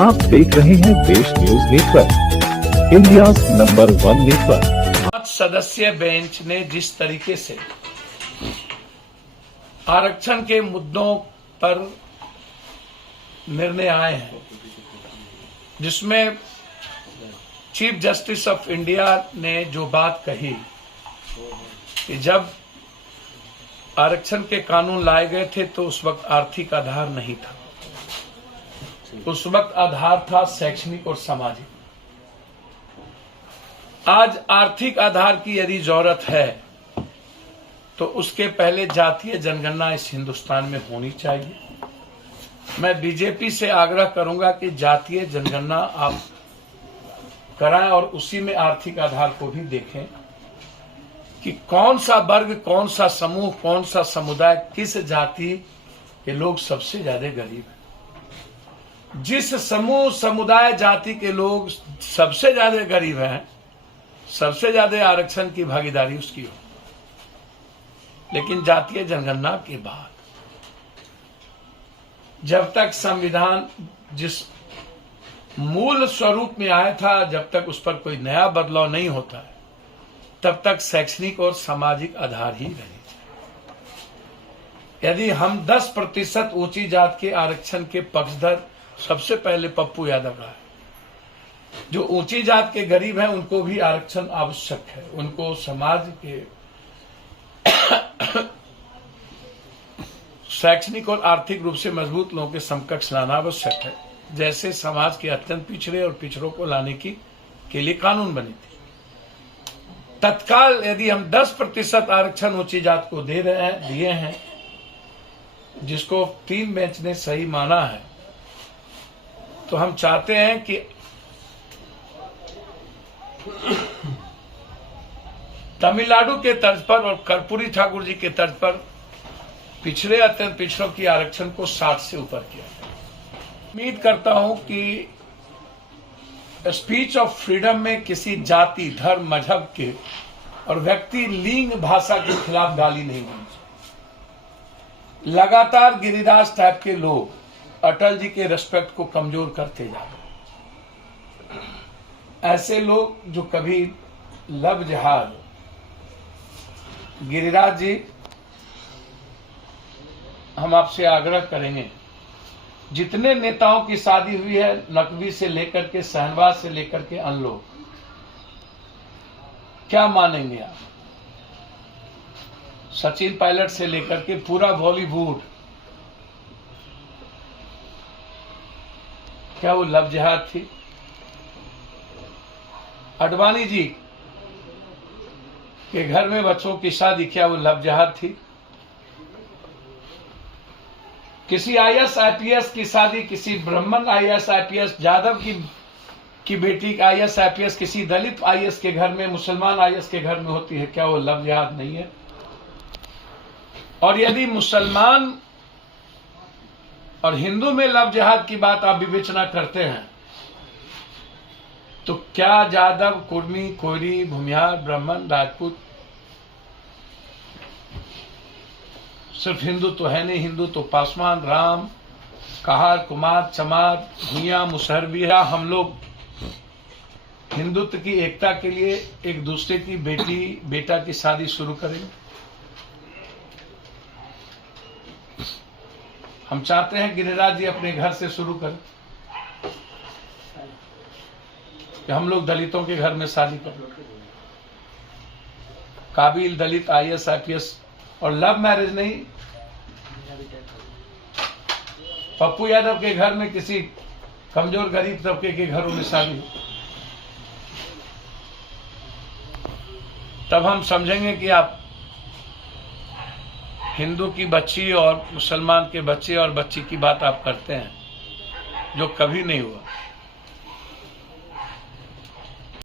आप देख रहे हैं देश news network, India number 1 network. 5 सदस्यीय बेंच ने जिस तरीके से आरक्षण के मुद्दों पर निर्णय आए हैं, जिसमें चीफ जस्टिस ऑफ इंडिया ने जो बात कही कि जब आरक्षण के कानून लाए गए थे तो उस वक्त आर्थिक आधार नहीं था, उस वक्त आधार था शैक्षणिक और सामाजिक। आज आर्थिक आधार की यदि जरूरत है तो उसके पहले जातीय जनगणना इस हिंदुस्तान में होनी चाहिए। मैं बीजेपी से आग्रह करूंगा कि जातीय जनगणना आप कराएं और उसी में आर्थिक आधार को भी देखें कि कौन सा वर्ग, कौन सा समूह, कौन सा समुदाय, किस जाति के लोग सबसे ज्यादा गरीब हैं। जिस समूह, समुदाय, जाति के लोग सबसे ज्यादा गरीब हैं, सबसे ज्यादा आरक्षण की भागीदारी उसकी हो। लेकिन जातीय जनगणना के बाद जब तक संविधान जिस मूल स्वरूप में आया था, जब तक उस पर कोई नया बदलाव नहीं होता है, तब तक शैक्षणिक और सामाजिक आधार ही रहेगा। यदि हम 10% ऊंची जात के आरक्षण के पक्षधर सबसे पहले पप्पू यादव रहा है। जो ऊंची जात के गरीब हैं उनको भी आरक्षण आवश्यक है, उनको समाज के शैक्षणिक और आर्थिक रूप से मजबूत लोगों के समकक्ष लाना आवश्यक है, जैसे समाज के अत्यंत पिछड़े और पिछड़ों को लाने के लिए कानून बनी थी। तत्काल यदि हम 10% आरक्षण ऊंची जात को दिए हैं, जिसको 3 बेंच ने सही माना है, तो हम चाहते हैं कि तमिलनाडु के तर्ज पर और कर्पूरी ठाकुर जी के तर्ज पर पिछड़े अत्यंत पिछड़ों की आरक्षण को 60 से ऊपर किया जाए। उम्मीद करता हूं कि स्पीच ऑफ फ्रीडम में किसी जाति, धर्म, मजहब के और व्यक्ति, लिंग, भाषा के खिलाफ गाली नहीं होनी चाहिए। लगातार गिरिराज टाइप के लोग अटल जी के रिस्पेक्ट को कमजोर करते जा रहे हैं। ऐसे लोग जो कभी लव जिहाद, गिरिराज जी, हम आपसे आग्रह करेंगे, जितने नेताओं की शादी हुई है, नकवी से लेकर के, शहनवाज से लेकर के अन्य लोग, क्या मानेंगे आप? सचिन पायलट से लेकर के पूरा बॉलीवुड, क्या वो लव जिहाद थी? अडवाणी जी के घर में बच्चों की शादी, क्या वो लव जिहाद थी? किसी आईएएस आईपीएस की शादी, किसी ब्राह्मण आईएएस आईपीएस, यादव की बेटी का आईएएस आईपीएस किसी दलित आईएएस के घर में, मुसलमान आईएएस के घर में होती है, क्या वो लव जिहाद नहीं है? और यदि मुसलमान और हिंदू में लव जिहाद की बात आप विवेचना करते हैं, तो क्या यादव, कुर्मी, कोयरी, भूमिहार, ब्राह्मण, राजपूत सिर्फ हिंदू तो है नहीं? हिंदू तो पासवान, राम, कहार, कुमार, चमार, भूया, मुसहरवी है। हम लोग हिंदुत्व की एकता के लिए एक दूसरे की बेटी, बेटा की शादी शुरू करेंगे? हम चाहते हैं गिरिराज जी अपने घर से शुरू करें कि हम लोग दलितों के घर में शादी करें। काबिल दलित आईएएस आईपीएस, और लव मैरिज नहीं, पप्पू यादव के घर में किसी कमजोर गरीब तबके के घरों में शादी, तब हम समझेंगे कि आप हिंदू की बच्ची और मुसलमान के बच्चे और बच्ची की बात आप करते हैं, जो कभी नहीं हुआ।